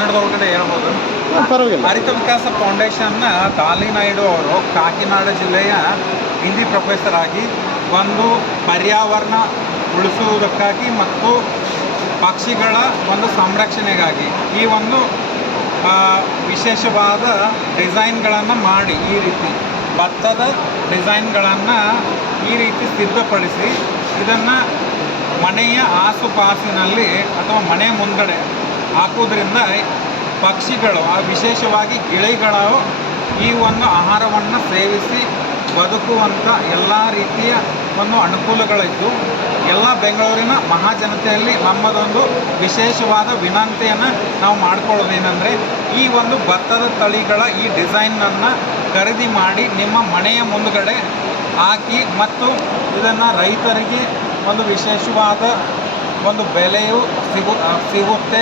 ಕನ್ನಡದ ಒಳಗಡೆ ಹೇಳ್ಬೋದು. ಪರವಾಗಿಲ್ಲ. ಹರಿತ ವಿಕಾಸ ಫೌಂಡೇಶನ್ನ ನಾಯ್ಡು ಅವರು ಕಾಕಿನಾಡ ಜಿಲ್ಲೆಯ ಹಿಂದಿ ಪ್ರೊಫೆಸರ್ ಆಗಿ ಒಂದು ಪರ್ಯಾವರಣ ಉಳಿಸುವುದಕ್ಕಾಗಿ ಮತ್ತು ಪಕ್ಷಿಗಳ ಒಂದು ಸಂರಕ್ಷಣೆಗಾಗಿ ಈ ಒಂದು ವಿಶೇಷವಾದ ಡಿಸೈನ್ಗಳನ್ನು ಮಾಡಿ ಈ ರೀತಿ ಭತ್ತದ ಡಿಸೈನ್ಗಳನ್ನು ಈ ರೀತಿ ಸಿದ್ಧಪಡಿಸಿ ಇದನ್ನು ಮನೆಯ ಆಸುಪಾಸಿನಲ್ಲಿ ಅಥವಾ ಮನೆ ಮುಂದಡೆ ಹಾಕೋದ್ರಿಂದ ಪಕ್ಷಿಗಳು, ಆ ವಿಶೇಷವಾಗಿ ಗಿಳಿಗಳು ಈ ಒಂದು ಆಹಾರವನ್ನು ಸೇವಿಸಿ ಬದುಕುವಂಥ ಎಲ್ಲ ರೀತಿಯ ಒಂದು ಅನುಕೂಲಗಳಿದ್ದು, ಎಲ್ಲ ಬೆಂಗಳೂರಿನ ಮಹಾಜನತೆಯಲ್ಲಿ ನಮ್ಮದೊಂದು ವಿಶೇಷವಾದ ವಿನಂತಿಯನ್ನು ನಾವು ಮಾಡ್ಕೊಳ್ಳೋದೇನೆಂದರೆ ಈ ಒಂದು ಭತ್ತದ ತಳಿಗಳ ಈ ಡಿಸೈನನ್ನು ಖರೀದಿ ಮಾಡಿ ನಿಮ್ಮ ಮನೆಯ ಮುಂದುಗಡೆ ಹಾಕಿ ಮತ್ತು ಇದನ್ನು ರೈತರಿಗೆ ಒಂದು ವಿಶೇಷವಾದ ಒಂದು ಬೆಲೆಯು ಸಿಗು, ಸಿಗುತ್ತೆ.